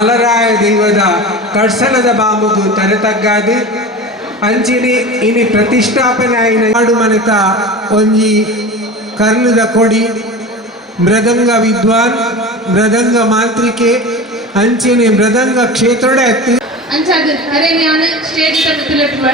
ಮಲರಾಯ ದೈವದ ಕಡ್ಸಲದ ಬಾಂಬುಗು ತರೆತಗ್ಗಾದು ಅಂಚಿನಿ ಇನಿ ಪ್ರತಿಷ್ಠಾಪನೆ ಆಯ್ನ ನಾಡು ಮನೆತ ಒಂಜಿ ಕರ್ಲದ ಕೊಡಿ ಮೃದಂಗ ವಿದ್ವಾನ್ ಮೃದಂಗ ಮಾಂತ್ರಿಕೆ ಅಂಚಿನಿ ಮೃದಂಗ ಕ್ಷೇತ್ರಡ ಎತ್ತು ಅಂಚಾದ ಅರೇನ್ಯಾನ stage ತಪ್ಪುಲಟ್ವ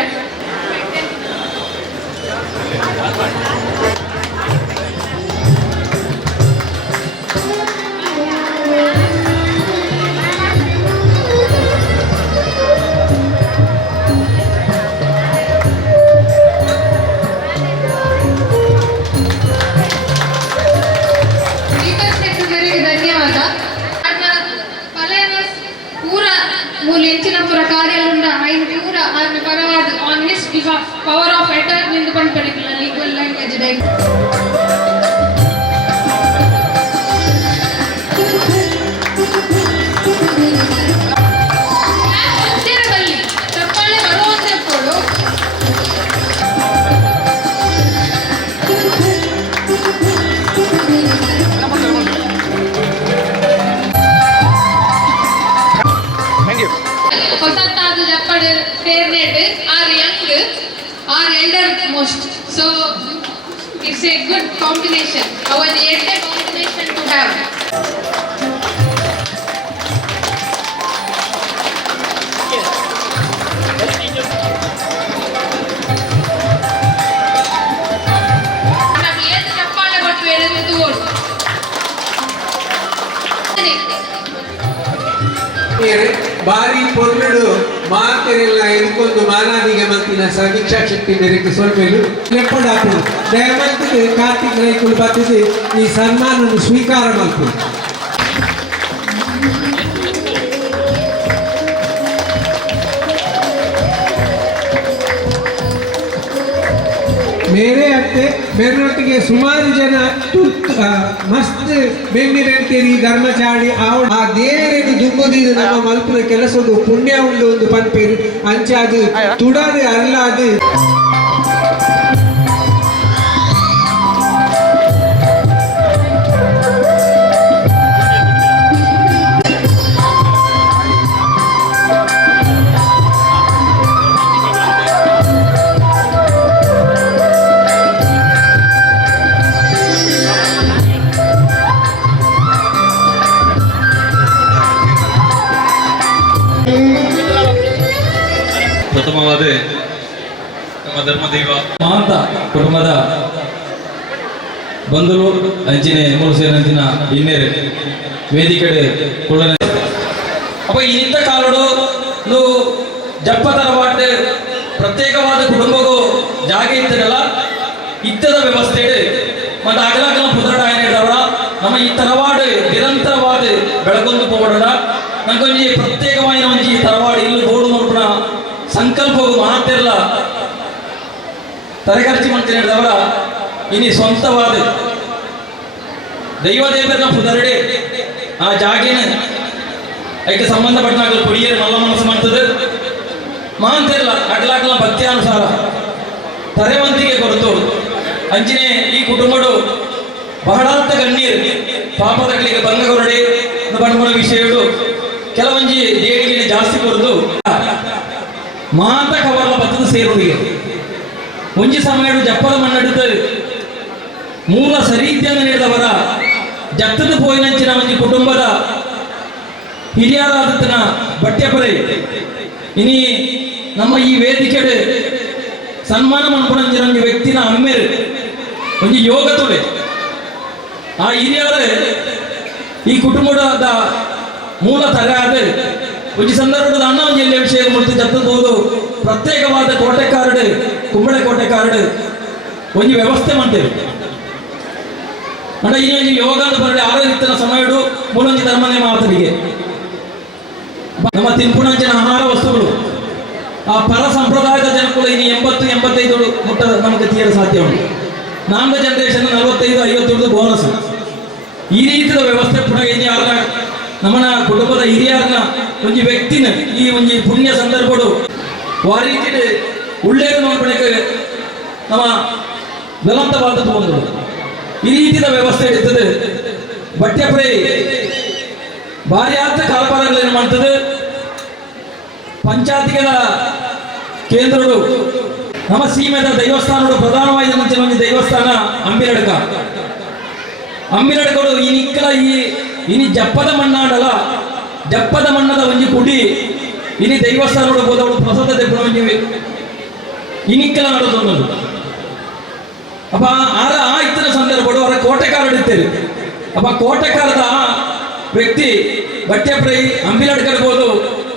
on his behalf, power of eternal in the particular legal language. Are elder most, so it's a good combination. Our elder combination to have. ಬಾರಿ ಪೊನ್ನಡು ಮಾತೆರೆಲ್ಲ ಎನ್ಕೊಂಡು ಮಾನಾದಿಗೆ ಮತ್ತಿನ ಸಮೀಕ್ಷಾ ಶಕ್ತಿ ಮೇರೆಗೆ ಸ್ವಲ್ಪ ಲೆಪ್ಪಡಾಪು ದಯಮಂತಿಗೆ ಕಾರ್ತಿಕ್ ರೈಕುಲು ಬತ್ತಿದೆ ಈ ಸನ್ಮಾನವನ್ನು ಸ್ವೀಕಾರ ಮಾಡ್ತು ಮೇರೆ ಅತ್ತೆ ಮೇರೊಟ್ಟಿಗೆ ಸುಮಾರು ಜನ ಮಸ್ತ್ ಬೆಂಬಿರಂತೇರಿ ಧರ್ಮಚಾರಿ ಆ ದೇವರಿಗೆ ದುಂಬುದಿದ್ದು ನಮ್ಮ ಮಲ್ಪುರ ಕೆಲಸದ ಪುಣ್ಯ ಉಂಡು ಒಂದು ಪನ್ಪೇರು ಅಂಚಾದು ತುಡಾದು ಅಲ್ಲಾದು ಪ್ರಥಮವಾದ ನಮ್ಮ ಧರ್ಮದೈವ ಮಹಾಂತ ಕುಟುಂಬದ ಬಂಧುಗಳು ಅಂಚಿನ ಮೂರು ಸೇರಂಚಿನ ಇನ್ನೇರು ವೇದಿಕೆ ಕೊಡನೆ ಅಪ್ಪ ಇಂಥ ಕಾಲಡು ಜಪ್ಪ ತರವಾಟು ಪ್ರತ್ಯೇಕವಾದ ಕುಟುಂಬಗೂ ಜಾಗ ಇತ್ತದಲ್ಲ ಇತ್ತದ ವ್ಯವಸ್ಥೆ ಮತ್ತು ಅಗಲಗಲ ಪುದರಾಯನವರ ನಮ್ಮ ಈ ತರವಾಡು ನಿರಂತರವಾದ ಬೆಳಗೊಂದು ಹೋಗೋಣ ನಂಗೊಂಜಿ ಪ್ರತ್ಯೇಕವಾದ ಒಂಜಿ ತರವಾಡು ಇಲ್ಲು ಗೋಡು ನೋಡ್ಬಿಡ ಸಂಕಲ್ಪವು ಮಾತಿರಲ್ಲ ತಲೆಖರ್ಚು ಮಾಡ್ತೀನಿ ಹೇಳಿದವರ ಇನಿ ಸ್ವಂತವಾದ ದೈವದೇವರನ್ನ ಪುದರಡೆ ಆ ಜಾಗಿನ ಅದಕ್ಕೆ ಸಂಬಂಧಪಟ್ಟಾಗಲು ಕುಡಿಯರು ಮಲ್ಲ ಮನಸ್ಸು ಮಾಡ್ತದೆ ಮಾಂತಿರಲ್ಲ ಅಡ್ಲಾಗ್ಲ ಭಕ್ತಿಯಾನುಸಾರ ತರೆವಂತಿಗೆ ಕೊರತು ಅಂಚಿನೇ ಈ ಕುಟುಂಬಡು ಬಹಳಾಂತ ಗಣ್ಯರು ಪಾಪದಗಳಿಗೆ ಭಂಗಗೊರಡೆ ಬಣ್ಣ ವಿಷಯಗಳು ಕೆಲವೊಂಜಿ ದೇಣಿಗೆ ಜಾಸ್ತಿ ಕೊರದು ಮಾತ ಕವರ್ಲ ಬತ್ತದ ಸೇರುಡಿಗೆ ಒಂಜಿ ಸಮಯ ಜಪ್ಪದ ಮಣ್ಣೆಡುತ್ತದೆ ಮೂಲ ಸರೀತ್ಯಂಗ ನೀಡಿದವರ ಜತ್ತದ ಪೋಯಿನಂಚಿನ ಒಂಜಿ ಕುಟುಂಬದ ಹಿರಿಯರಾದತನ ಬಟ್ಟೆಪರೆ ಇನಿ ನಮ್ಮ ಈ ವೇದಿಕೆ ಸನ್ಮಾನ ಮಾಡ್ಕೊಂಡಂಜಿನ ಒಂದು ವ್ಯಕ್ತಿನ ಅಮ್ಮೆರು ಒಂಜಿ ಯೋಗ ತೊಡೆ ಆ ಹಿರಿಯರ ಈ ಕುಟುಂಬದ ಮೂಲ ತಲೆ ಆದ ಒಂಜಿ ಸಂದರ್ಭದ ಅನ್ನ ಒಂಜಿ ಎಲ್ಲ ವಿಷಯ ಮುಡಿದು ಜತ್ತದೋದು ಪ್ರತ್ಯೇಕವಾದ ಕೋಟೆಕಾರಡು ಕುಂಬಳೆ ಕೋಟೆಕಾರಡು ಒಂಜಿ ವ್ಯವಸ್ಥೆ ಮಾಡ್ತೇವೆ ಅಂಡ ಈ ಒಂಜಿ ಯೋಗದ ಬರಡೆ ಆರೋಗ್ಯನ ಸಮಯಡು ಮೂಲೊಂಜಿ ಧರ್ಮನೇ ಮಾತನಿಗೆ ನಮ್ಮ ತಿನ್ಪುಣಂಚಿನ ಆಹಾರ ವಸ್ತುಗಳು ಆ ಪರ ಸಂಪ್ರದಾಯದ ಜನಗಳು ಇನ್ನು 80-85 ಮುಟ್ಟದ ನಮಗೆ ತೀರ ಸಾಧ್ಯ ಉಂಟು ನಾಲ್ಕು ಜನರೇಷನ್ 45-50 ಬೋನಸ್ ಈ ರೀತಿಯ ವ್ಯವಸ್ಥೆ ಪುನಃ ಯಾರ ನಮ್ಮನ ಕುಟುಂಬದ ಹಿರಿಯರನ್ನ ಒಂಜಿ ವ್ಯಕ್ತಿನ ಈ ಒಂಜಿ ಪುಣ್ಯ ಸಂದರ್ಭಗಳು ಆ ರೀತಿ ಒಳ್ಳೆಯ ನೋಡ್ಕೊಳಕ್ಕೆ ನಮ್ಮ ಬಲವಂತವಾದದ್ದು ಒಂದು ಈ ರೀತಿಯ ವ್ಯವಸ್ಥೆ ಇರ್ತದೆ ಬಟ್ಟೆ ಪ್ರೇ ಭಾರಿ ಆದ ಕಾರ್ಬಾರಗಳನ್ನು ಮಾಡ್ತದೆ. ಪಂಚಾಯತಿಗಳ ಕೇಂದ್ರಗಳು ನಮ್ಮ ಸೀಮೆದ ದೇವಸ್ಥಾನಗಳು ಪ್ರಧಾನವಾಗಿ ಒಂದು ದೇವಸ್ಥಾನ ಅಂಬಿಲಡ್ಕಗಳು ಈ ನಿಕ್ಕಲ ಇನಿ ಜಪ್ಪದ ಮಣ್ಣಾಡಲ ಜಪ್ಪದ ಮಣ್ಣದ ಒಂಜಿ ಕುಡಿ ಇನಿ ದೇವಸ್ಥಾನಗಳು ಹೋದವಳು ಪ್ರಸಾದ ತೆಪ್ಪಣ ಒಂಜಿ ಇನಿಕ್ಕಲ ನಡೆದೊಂದು ಅಪ್ಪ ಆರ ಇತರ ಸಂದರ್ಭಗಳು ಅವರ ಕೋಟೆಕಾರ ಹಿಡಿತೇವೆ. ಅಪ್ಪ ಕೋಟೆಕಾರದ ವ್ಯಕ್ತಿ ಬಟ್ಟೆ ಪ್ರೈ ಅಂಬಿಲಡ್ಕಡ್ಬೋದು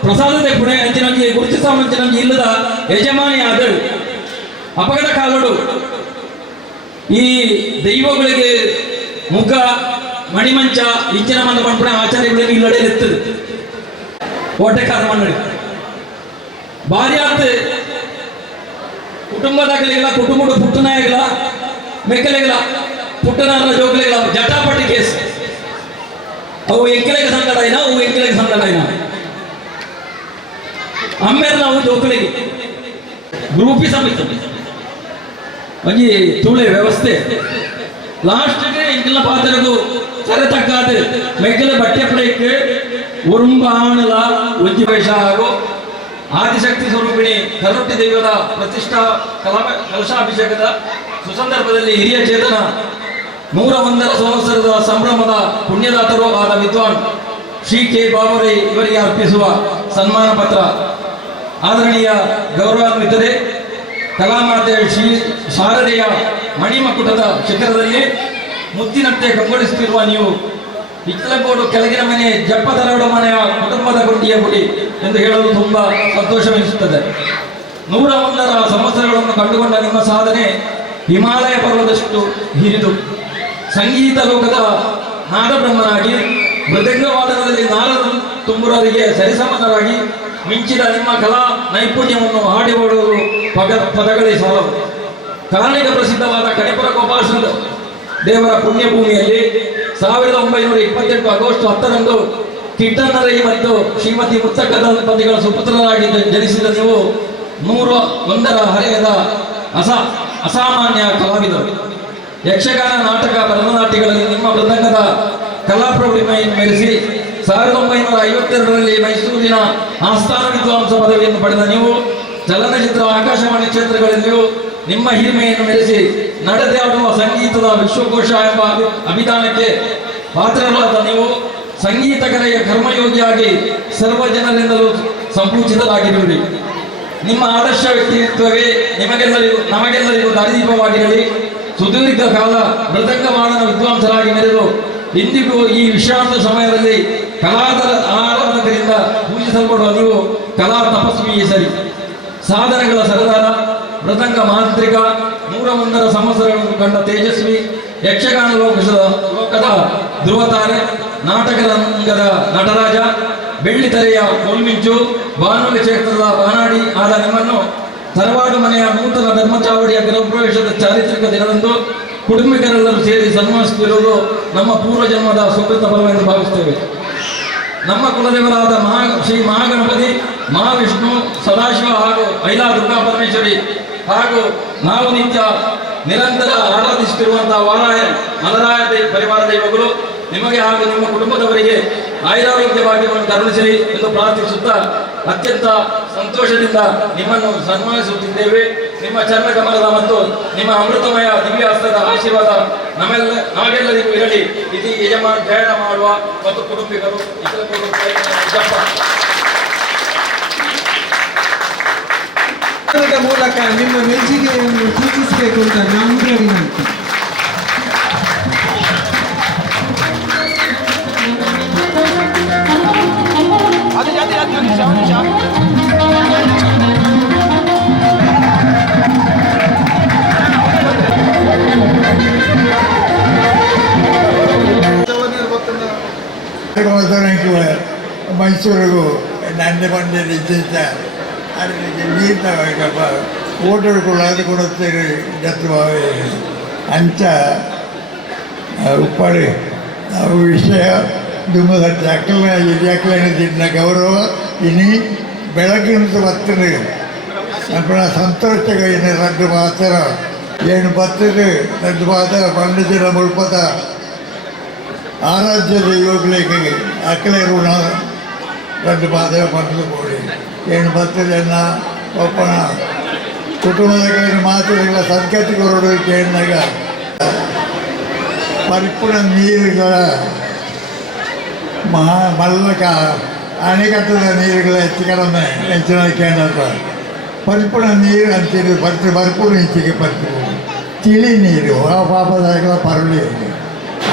ಪ್ರಸಾದ ತೆಪ್ಪಣೆ ಅಂಚಿನಂಜಿ ಗುರುತಿಸುವಂಚಿನಂಜಿ ಇಲ್ಲದ ಯಜಮಾನಿ ಆದಳು ಅಪಘಾತ ಕಾಲಡು ಈ ದೈವಗಳಿಗೆ ಮುಖ ಮಣಿಮಂಚ ಇಂಚಿನ ಮಂದ ಪಂಪಣ ಆಚಾರ್ಯಗಳಿಗೆ ಇಲ್ಲಡೆ ಎತ್ತದು ಕೋಟೆಕಾರ ಮಣ್ಣಡಿ ಭಾರಿ ಆತ ಕುಟುಂಬದಾಗಲಿಲ್ಲ ಕುಟುಂಬದ ಪುಟ್ಟನಾಯಗಳ ಮೆಕ್ಕಲೆಗಳ ಪುಟ್ಟನಾರ ಜೋಗಲೆಗಳ ಜಟಾಪಟಿ ಕೇಸ್ ಅವು ಎಂಕೆಲೆಗೆ ಸಂಕಟ ಐನ ಅವು ಎಂಕೆಲೆಗೆ ಸಂಕಟ ಐನ ಅಮ್ಮೇಲೆ ನಾವು ಜೋಕಲಿಗೆ ಗ್ರೂಪಿ ಸಮಿತಿ ಒಂಜಿ ತುಳೆ ವ್ಯವಸ್ಥೆ ಲಾಸ್ಟ್ಗೆ ಇಂಕಿನ ಪಾತ್ರಗೂ ಸರೆ ತಕ್ಕಾದ ಮೆಗ್ಗಲ ಬಟ್ಟೆ ಪಡೆಯಕ್ಕೆ ಉರುಂಬ ಆಣಲ ಒಂಜಿ ವೈಶ ಹಾಗೂ ಆದಿಶಕ್ತಿ ಸ್ವರೂಪಿಣಿ ಕರುಟ್ಟಿ ದೈವದ ಪ್ರತಿಷ್ಠಾ ಕಲಶಾಭಿಷೇಕದ ಸುಸಂದರ್ಭದಲ್ಲಿ ಹಿರಿಯ ಚೇತನ 101ರ ಸಂವತ್ಸರದ ಸಂಭ್ರಮದ ಪುಣ್ಯದಾತರು ಆದ ವಿದ್ವಾನ್ ಶ್ರೀ ಕೆ ಬಾಬರೈ ಇವರಿಗೆ ಅರ್ಪಿಸುವ ಸನ್ಮಾನ ಪತ್ರ. ಆದರಣೀಯ ಗೌರವಾನ್ವಿತರೆ, ಕಲಾಮಾತೆ ಶ್ರೀ ಶಾರದೆಯ ಮಣಿಮಕುಟದ ಶಿಖರದಲ್ಲಿ ಮುತ್ತಿನಂತೆ ಕಂಗೊಳಿಸುತ್ತಿರುವ ನೀವು ಇತ್ತಲಗೋಡು ಕೆಳಗಿನ ಮನೆ ಜಪ್ಪದರವಡ ಮನೆಯ ಕುಟುಂಬದ ಕೊಂಡಿಯ ಗುಡಿ ಎಂದು ಹೇಳಲು ತುಂಬಾ ಸಂತೋಷವೆನಿಸುತ್ತದೆ. 101ರ ಸಂವತ್ಸರಗಳನ್ನು ಕಂಡುಕೊಂಡ ನಿಮ್ಮ ಸಾಧನೆ ಹಿಮಾಲಯ ಪರ್ವತದಷ್ಟು ಹಿರಿದು ಸಂಗೀತ ಲೋಕದ ನಾದಬ್ರಹ್ಮನಾಗಿ ಮೃದಂಗವಾದನದಲ್ಲಿ ನಾರದ ತುಂಬುರರಿಗೆ ಸರಿಸಮನರಾಗಿ ಮಿಂಚಿದ ನಿಮ್ಮ ಕಲಾ ನೈಪುಣ್ಯವನ್ನು ಹಾಡಿ ಓಡುವುದು ಪದಗಳೇ ಸಾಲವು. ಕಾರಣಿಕ ಪ್ರಸಿದ್ಧವಾದ ಕಣಿಪುರ ಗೋಪಾಲಕೃಷ್ಣ ದೇವರ ಪುಣ್ಯಭೂಮಿಯಲ್ಲಿ 1928 ಆಗಸ್ಟ್ 10ರಂದು ಕಿಟ್ಟನ್ನರೈ ಮತ್ತು ಶ್ರೀಮತಿ ಮುತ್ತಕ್ಕ ದಂಪತಿಗಳ ಸುಪುತ್ರರಾಗಿ ಜನಿಸಿದ ನೀವು 101ರ ಹರೆಯದ ಅಸಾಮಾನ್ಯ ಕಲಾವಿದರು. ಯಕ್ಷಗಾನ, ನಾಟಕ, ಭರತನಾಟ್ಯಗಳಲ್ಲಿ ನಿಮ್ಮ ಮೃದಂಗದ ಕಲಾ ಪ್ರೌಢಿಮೆಯನ್ನು ಮೆರೆಸಿ 1952ರಲ್ಲಿ ಮೈಸೂರಿನ ಆಸ್ಥಾನ ವಿದ್ವಾಂಸ ಪದವಿಯನ್ನು ಪಡೆದ ನೀವು ಚಲನಚಿತ್ರ, ಆಕಾಶವಾಣಿ ಕ್ಷೇತ್ರಗಳಲ್ಲಿಯೂ ನಿಮ್ಮ ಹಿರಿಮೆಯನ್ನು ಮೆರೆಸಿ ನಡೆದಾಡುವ ಸಂಗೀತದ ವಿಶ್ವಕೋಶ ಎಂಬ ಅಭಿಧಾನಕ್ಕೆ ಪಾತ್ರರಾದ ನೀವು ಸಂಗೀತ ಕಲೆಯ ಕರ್ಮಯೋಗಿಯಾಗಿ ಸರ್ವ ಜನರಿಂದಲೂ ಸಂಪೂಜಿತರಾಗಿರುವಿರಿ. ನಿಮ್ಮ ಆದರ್ಶ ವ್ಯಕ್ತಿತ್ವವೇ ನಮಗೆಲ್ಲರಿಗೂ ದಾರಿದೀಪವಾಗಿರಲಿ. ಸುದೀರ್ಘ ಕಾಲ ಮೃದಂಗವಾದನ ವಿದ್ವಾಂಸರಾಗಿ ಮೆರೆದು ಇಂದಿಗೂ ಈ ವಿಶ್ರಾಂತ ಸಮಯದಲ್ಲಿ ಆರಾಧಕರಿಂದ ಪೂಜಿಸಲ್ಪಡುವ ನೀವು ಕಲಾ ತಪಸ್ವಿಯೇ ಸರಿ. ಸಾಧನೆಗಳ ಸರದಾರ, ಮೃದಂಗ ಮಾಂತ್ರಿಕ, 101ರ ಸಂವತ್ಸರಗಳನ್ನು ಕಂಡ ತೇಜಸ್ವಿ, ಯಕ್ಷಗಾನ ಲೋಕದ ಧ್ರುವತಾರೆ, ನಾಟಕ ರಂಗದ ನಟರಾಜ, ಬೆಳ್ಳಿತೆರೆಯ ಕೋಲ್ಮಿಂಚು, ಬಾನುಲಿ ಕ್ಷೇತ್ರದ ಬಾನಾಡಿ ಆದ ನಿಮ್ಮನ್ನು ತರವಾಡು ಮನೆಯ ನೂತನ ಧರ್ಮಚಾವಡಿಯ ಗೃಹಪ್ರವೇಶದ ಚಾರಿತ್ರಿಕ ದಿನದಂದು ಕುಟುಂಬಿಕರೆಲ್ಲರೂ ಸೇರಿ ಸನ್ಮಾನಿಸುತ್ತಿರುವುದು ನಮ್ಮ ಪೂರ್ವಜನ್ಮದ ಸುಕೃತ ಫಲವೆಂದು ಭಾವಿಸುತ್ತೇವೆ. ನಮ್ಮ ಕುಲದೇವರಾದ ಶ್ರೀ ಮಹಾಗಣಪತಿ, ಮಹಾವಿಷ್ಣು, ಸದಾಶಿವ ಹಾಗೂ ಐಲಾ ದುರ್ಗಾ ಪರಮೇಶ್ವರಿ ಹಾಗೂ ನಾವು ನಿತ್ಯ ನಿರಂತರ ಆರಾಧಿಸುತ್ತಿರುವಂತಹ ವಾರಾಯ ಮಲರಾಯ ಪರಿವಾರ ದೈವಗಳು ನಿಮಗೆ ಹಾಗೂ ನಿಮ್ಮ ಕುಟುಂಬದವರಿಗೆ ಆಯುರಾರೋಗ್ಯ ಭಾಗ್ಯವನ್ನು ಕರುಣಿಸಲಿ ಎಂದು ಪ್ರಾರ್ಥಿಸುತ್ತಾ ಅತ್ಯಂತ ಸಂತೋಷದಿಂದ ನಿಮ್ಮನ್ನು ಸನ್ಮಾನಿಸುತ್ತಿದ್ದೇವೆ. ನಿಮ್ಮ ಚರ್ಮ ಕಮಲದ ಮತ್ತು ನಿಮ್ಮ ಅಮೃತಮಯ ದಿವ್ಯಾಸ್ತದ ಆಶೀರ್ವಾದ ನಮಗೆಲ್ಲರಿಗೂ ಇರಲಿ. ಇದು ಯಜಮಾನ್ ಪ್ರಯಾಣ ಮಾಡುವ ಮತ್ತು ಕುಟುಂಬಿಕರು ಮೂಲಕ ನಿಮ್ಮ ಮೆಚ್ಚುಗೆಯನ್ನು ಸೂಚಿಸಬೇಕು ಅಂತ ನಮ್ಗೆ ವಿನಂತಿ. ಮೈಸೂರಿಗೂ ನನ್ನ ಬಂದಿದ್ದು ಇದ್ದಿದ್ದ ಅದಕ್ಕೆ ನೀರಿನ ಓಟರ್ಗಳು ಕೊಡುತ್ತೀರಿ ಜತ್ವಾವೆ ಅಂಚ ಉಪ್ಪಡಿ ವಿಷಯ ದುಮ್ಮದ ಜಕ್ಕಲಿನ ಗೌರವ ಇನಿ ಬೆಳಗಿನ ಬರ್ತದೆ ಅಪ್ಪಣ ಸಂತೋಷಗ ಇನ್ನು ರದ್ದು ಮಾತ್ರ ಏನು ಬರ್ತದೆ ರದ್ದು ಮಾತ್ರ ಪಂಡಿತರ ಮುಳ್ಪದ ಆರಾಧ್ಯ ದೈವಗಳಿಗೆ ಅಕ್ಕಲೆ ಋಣ ಗಂಡು ಪಾದ ಪಡೆದು ಕೊಡಿ ಏನು ಬರ್ತದನ್ನ ಒಪ್ಪಣ ಕುಟುಂಬದ ಮಾತುಗಳ ಸದ್ಗತಿ ಕೊರಡುವಿಕೆ ಎನ್ನಾಗ ಪರಿಪೂರ್ಣ ನೀರುಗಳ ಮಲ್ಲಕ ಅಣೆಕಟ್ಟದ ನೀರುಗಳ ಹೆಚ್ಚು ಕಡಿಮೆ ಹೆಚ್ಚಿನ ಕೇಂದ್ರ ಪರಿಪೂರ್ಣ ನೀರು ಅಂತೀರಿ ಪರಿಪೂರ್ಣ ಹೆಚ್ಚಿಗೆ ಪರಿಪೂರ್ಣ ತಿಳಿ ನೀರು ಪಾಪದಾಯಕಲ ಪರಳಿ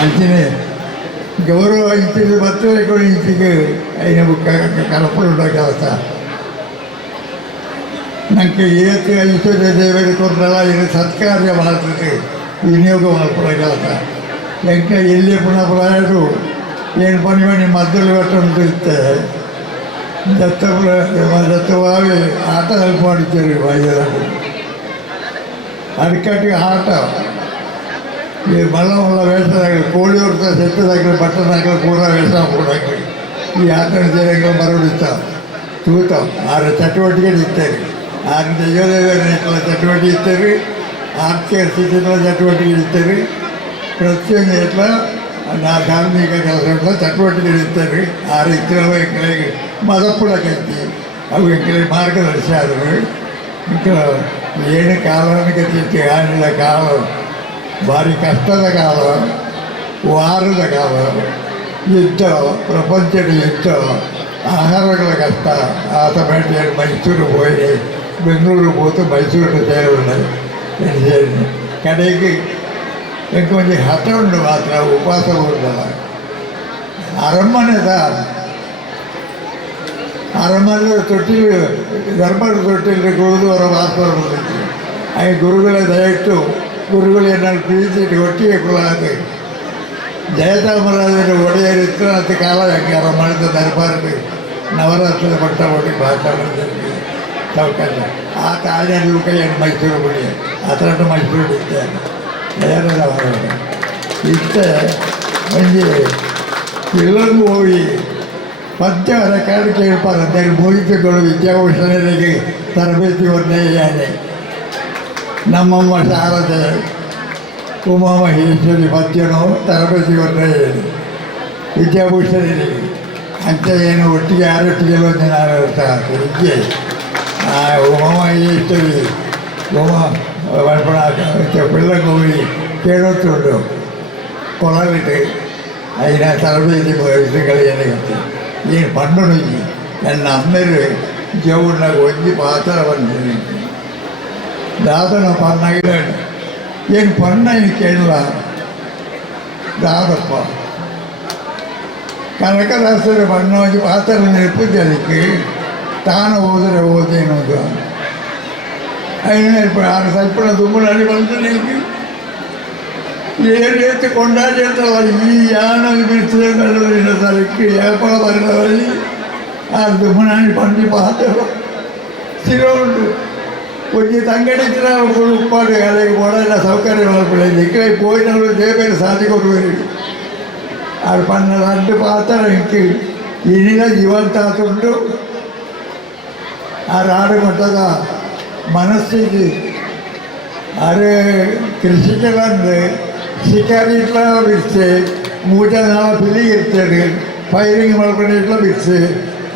ಅಂಚಿನ ಗೌರವ ಇಂಚಿಗೆ ಬತ್ತಬೇಕು ಇಂಚಿಗೆ ಐನ ಬುಕ್ಕ ಕಲಪುರುಡ ಕೆಲಸ ನನಗೆ ಏತು ಐಶ್ವರ್ಯ ದೇವರು ಕೊಟ್ಟಲ್ಲ ಇದು ಸತ್ಕಾರ್ಯ ಮಾಡ್ತದೆ ವಿನಿಯೋಗ ಮಾಡ್ಕೊಳ್ಳೋ ಕೆಲಸ ಎಂಕ ಎಲ್ಲಿ ಪುನಃ ಪ್ರಾಯರು ಏನು ಪನಿ ಮದ್ದಲು ಕಟ್ಟುಂಟು ಇತ್ತೆ ದತ್ತವಾಗಿ ಆಟ ಹೆಲ್ಪ್ ಮಾಡಿದ್ದೇವೆ ಬಾಯಿದಾಗ ಅಡಿಕಟ್ಟಿಗೆ ಆಟ ಈ ಮಲ್ಲ ವೇಷದಾಗಲಿ ಕೋಳಿ ಹೊರತ ಸೆತ್ತದಾಗಲಿ ಬಟ್ಟದಾಗಲಿ ಕೂಡ ವೇಷ ಹಾಕೋದಾಗಲಿ ಈ ಆಟ ಜನ ಮರಳಿರ್ತಾವೆ ತೂತಾವೆ ಆರು ಚಟುವಟಿಕೆ ಇರ್ತೇವೆ ಆರು ದೈವದೇವರ ಚಟುವಟಿಕೆ ಇರ್ತೇವೆ ಆರ್ಥಿಕ ಸ್ಥಿತಿಗಳ ಚಟುವಟಿಕೆ ಇರ್ತೇವೆ ಪ್ರತಿಯೊಂದು ಎಲ್ಲ ಧಾರ್ಮಿಕ ಕೆಲಸಗಳ ಚಟುವಟಿಕೆಗಳು ಇರ್ತೇವೆ ಆ ರೀತಿ ಎಂಕಲಿಗೆ ಮದಪುಡ ಕತ್ತಿ ಅವು ಎಂಕಲಿಗೆ ಮಾರ್ಗದರ್ಶಿ ಆದರು ಇಂಕ ಏನು ಕಾಲಕ್ಕೆ ಆನಿಲ್ಲ ಕಾಲ ಭಾರಿ ಕಷ್ಟದ ಕಾಲ ವಾರದ ಕಾಲ ಯುದ್ಧ ಪ್ರಪಂಚದ ಯುದ್ಧ ಆಹಾರಗಳ ಕಷ್ಟ ಆ ಸಮಯದಲ್ಲಿ ಮೈಸೂರು ಹೋಗಿ ಬೆಂಗಳೂರು ಹೋತು ಮೈಸೂರು ಸೇರುವುದು ಕಡೆಗೆ எனக்கு கொஞ்சம் ஹட்ட உண்டு மாத்திர உபாசம் உண்டಲ್ಲ ಅರಮನೆದ ತೊಟ್ಟಿಲು ಧರ್ಮದ ತೊಟ್ಟಿಲು ಗುರುದ್ವಾರ ವಾಸ್ತವ ಬಂದಿತ್ತು ಆ ಗುರುಗಳ ದಯವಿಟ್ಟು ಗುರುಗಳು ಏನಾದ್ರು ಪ್ರೀತಿಟ್ಟು ಒಟ್ಟಿಗೆ ಕುಲಾದು ಜಯಚಾಮರಾಜರ ಒಡೆಯರಿತ್ತು ಹತ್ತು ಕಾಲ ಹಂಗೆ ಅರಮನೆದ ದರ್ಬಾರಕ್ಕೆ ನವರಾತ್ರಿ ಪಟ್ಟ ಒಟ್ಟಿ ಭಾಷೆ ಸೌಕರ್ಯ ಆ ತಾಳ್ಯ ಕೈಯನ್ನು ಮೈಸೂರು ಬಿಡಿ ಆ ಥರ ಮೈಸೂರು ಇರ್ತೇನೆ ಇತ್ತೆ ಒಂಜಿ ಎಲ್ಲರಿಗೂ ಹೋಗಿ ಪದ್ಯ ರೆಕಾರ್ಡ್ ಕೇಳ್ಪಾರ ಅಂತೇಳಿ ಮೂಲಿಕೆಗಳು ವಿದ್ಯಾಭೂಷಣರಿಗೆ ತರಬೇತಿ ಹೊಂದಿದ್ದಾನೆ ನಮ್ಮಮ್ಮ ಶಾರದೆ ಉಮಾಮಹೇಶ್ವರಿ ಪದ್ಯನೋ ತರಬೇತಿ ಹೊಂದಿದ್ದೇನೆ ವಿದ್ಯಾಭೂಷಣರಿಗೆ ಅಂತ ಏನು ಒಟ್ಟಿಗೆ ಯಾರೊಟ್ಟಿಗೆ ಒಂದು ವಿದ್ಯೆ ಉಮಾಮಹೇಶ್ವರಿ പിള്ളേർക്ക് പോയി കേഴത്തുണ്ട് കൊളറിട്ട് അതിനെ തലവേദി കളിയാനെ കിട്ടി ഈ പണ്ടൊണിക്ക് ನನ್ನ ಅಮ್ಮೇರು ಜವನ್ನ ಒಂಜಿ ಪಾತ್ರ ಬಂದಿದ್ದೀನಿ ದಾದನ ಪನ್ನಾಗಿದ್ದಾನೆ ಏನು ಪಣ್ಣ ಏನು ಕೇಳಲ್ಲ ದಾದಪ್ಪ ಕನಕದಾಸರ ಬಣ್ಣ ಒಂಜಿ ಪಾತ್ರ ನೆನಪಿದ್ದೆ ಅದಕ್ಕೆ ತಾನು ಹೋದರೆ ಓದೇನೋದು അതിന് ആറ് സൽപ്പണ തുമ്പളി വന്നിട്ട് ഏഴ് കൊണ്ടാടിയിട്ടുള്ള ഈ യാന വിളിച്ചത് തലക്ക് ഏപ്പള വരുന്ന വഴി ആ തുമ്മനാണി പണ്ടി പാത്രം സ്ഥിരമുണ്ട് కొంచెం తంగడిచ్చిన ఉప్పాడు అలాగే పోవడానికి సౌకర్యం వాళ్ళపడలేదు ఇక్కడ పోయినప్పుడు దేపేరు సాధి కొట్టుకోరు ఆడు పన్నెండు అంటు పాత్ర ఇంక ఇనిలా జీవంతాతుంటూ ఆ రాడు కొట్టదా ಮನಸ್ಸಿಗೆ ಅರೆ ಕೃಷಿಕರಂದ್ರೆ ಶಿಕಾರಿ ಇಟ್ಲ ಬಿಡಿಸಿ ಮೂಟ ನಾಳ ಪಿಲಿ ಇರ್ತಾರೆ ಫೈರಿಂಗ್ ಮಾಡ್ಕೊಂಡು ಇಟ್ಲ ಬಿಡಿಸಿ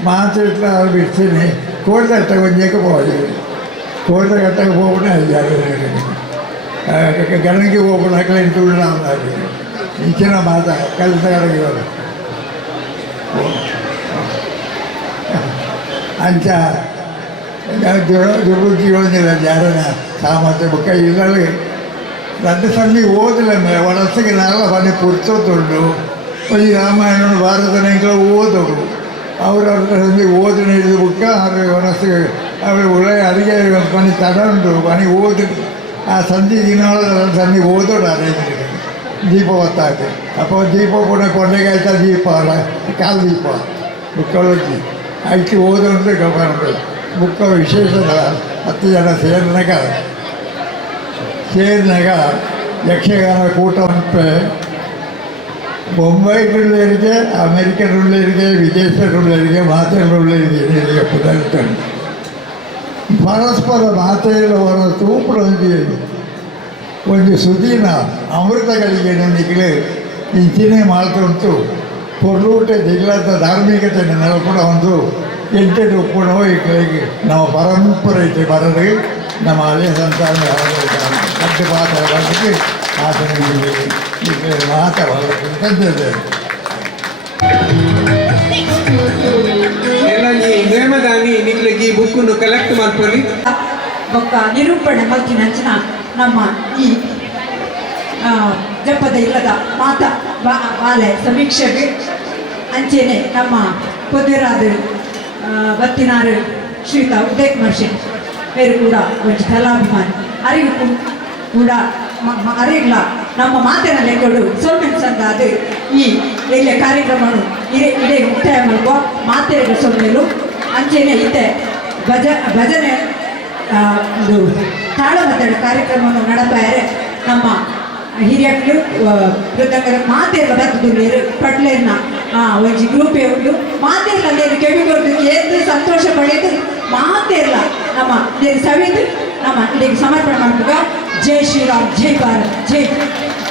ಮಾತು ಇಟ್ಲ ಬಿಡಿಸ್ತೀನಿ ಕೋಟೆ ಕಟ್ಟಕ್ಕೆ ಒಂದೇಕೆ ಹೋಗಿ ಕೋಟೆ ಕಟ್ಟಕ್ಕೆ ಹೋಗ್ಬಿಟ್ಟೆ ಗಣಕ್ಕೆ ಹೋಗ್ಬಿಟ್ಟು ಹಾಕಲಿ ತುಳ್ಳ ಅಂದಾಗಿ ಇಂಚಿನ ಮಾತ ಕಲಿತ ಕಡೆಗೆ ಅಂಚ ದುರ್ಬುದ್ಧಿಗಳಿಲ್ಲ ಜಾರನ ಸಾಮರ್ಥ್ಯ ಬುಕ್ಕ ಇಲ್ಲವೇ ನನ್ನ ಸಂಧಿ ಓದಲ ಒಳಸಿಗೆ ನಾಳೆ ಮನೆ ಪುರ್ತೋದು ಒಂದು ರಾಮಾಯಣ ಭಾರತನ ಓದೋರು ಅವರವ್ರ ಸಂಧಿ ಓದನ ಹಿಡಿದು ಬುಕ್ಕ ಅವ್ರ ಒಣಸಿಗೆ ಅವ್ರ ಒಳ್ಳೆಯ ಅಡುಗೆ ಮನೆ ತಡ ಉಂಟು ಮನೆ ಓದಿ ಆ ಸಂಧಿ ದಿನಾಳ ಸಂಧಿ ಓದೋಡು ಅರೇಂಜ್ ದೀಪ ಹೊತ್ತಾಕೆ ಅಪ್ಪ ದೀಪ ಕೂಡ ಕೊಂಡೆಗಾಯ್ತಾ ದೀಪ ಅಲ್ಲ ಕಾಲು ದೀಪ ಬುಕ್ಕಳೊಚ್ಚಿ ಅಕ್ಕಿ ಓದೋದ್ರೆ ಗಮನ ಬುಕ್ಕ ವಿಶೇಷದ 10 ಜನ ಸೇರಿನಾಗ ಯಕ್ಷಗಾನ ಕೂಟ ಉಂಟು ಬೊಂಬೈಗುಳ್ಳರಿಗೆ ಅಮೇರಿಕನ್ನುಳ್ಳರಿಗೆ ವಿದೇಶಗುಳ್ಳರಿಗೆ ಮಾತೆಯುಳ್ಳರಿಗೆ ಪುದರ್ತಾನೆ ಪರಸ್ಪರ ಮಾತೆಯುಳ್ಳವರ ತೂಪು ಒಂದು ಸುದೀನ ಅಮೃತಗಳಿಗೆ ನಿಖಿಲೆ ಇಂಚಿನೇ ಮಾಡ್ತುಂಟು ಕೊರ್ಲೂಟೆ ಜಿಲ್ಲಾದ ಧಾರ್ಮಿಕತೆ ನೆಲಪುಣ ಒಂದು ಎಂಟೆಡು ಉಪ್ಪುಣ ಈಗ ನಮ್ಮ ಪರಂಪರೆ ಐತೆ ಬರೋದು ನಮ್ಮ ಹಳೆಯ ಸಂತಾನ ಕಟ್ಟು ಪಾತ್ರ ಬರೋದಕ್ಕೆ ಆತನಿಗೆ ಮಾತಾಡೋದು ಎಲ್ಲ ನೀ ನೇಮದಾನಿ ನಿಕ್ಲಿಗೆ ಈ ಬುಕ್ಕನ್ನು ಕಲೆಕ್ಟ್ ಮಾಡ್ಕೊಳ್ಳಿ. ಬೊಕ್ಕ ನಿರೂಪಣೆ ಮಲ್ತಿನಂಚಿನ ನಮ್ಮ ಈ ಜಪದ ಇಲ್ಲದ ಬಾಲೆ ಸಮೀಕ್ಷೆಗೆ ಅಂಚೆನೆ ನಮ್ಮ ಪೊದೆರಾದರು ಬತ್ತಿನಾರು ಶ್ರೀಯುತ ಉದಯ್ ಕುಮಾರ್ ಶೆಟ್ಟಿ పేరు కూడా కొంచెం కళాభిమాని అరిగు కూడా ಅರಿಲ್ಲ ನಮ್ಮ ಮಾತಿನ ಲೆಕ್ಕಗಳು ಸೊಲ್ಮೆನ್ ಸಂಘ ಅದು ಈ ಎಲ್ಲ ಕಾರ್ಯಕ್ರಮವನ್ನು ಇಡೇ ಮುಕ್ತಾಯ ಮಾಡುವ ಮಾತೆರೆಗಳ ಸೊಲ್ಮೆಲು ಅಂಚೆನೆ ಇತ್ತೆ ಭಜನೆ ಒಂದು ತಾಳಮದ್ದಳ ಕಾರ್ಯಕ್ರಮವನ್ನು ನಡಪಾರೆ ನಮ್ಮ ಹಿರಿಯಕ್ಕಳು ಮೃದಂಗರ ಮಾತೆಲ್ಲ ಬರ್ತದು ನೀರು ಪಟ್ಲೇರ್ನ ಒಂಜಿ ಗ್ರೂಪೇ ಉಂಟು ಮಾತೆಲ್ಲ ನೀರು ಕೆಮಿಕೊಡ್ದು ಎಂದು ಸಂತೋಷ ಪಡೆದು ಮಾತೆಲ್ಲ ನಮ್ಮ ನೀರು ಸವಿದು ನಮ್ಮ ಇದಕ್ಕೆ ಸಮರ್ಪಣೆ ಮಾಡುವಾಗ ಜೈ ಶ್ರೀರಾಮ್ ಜೈ ಭಾರತ್ ಜೈ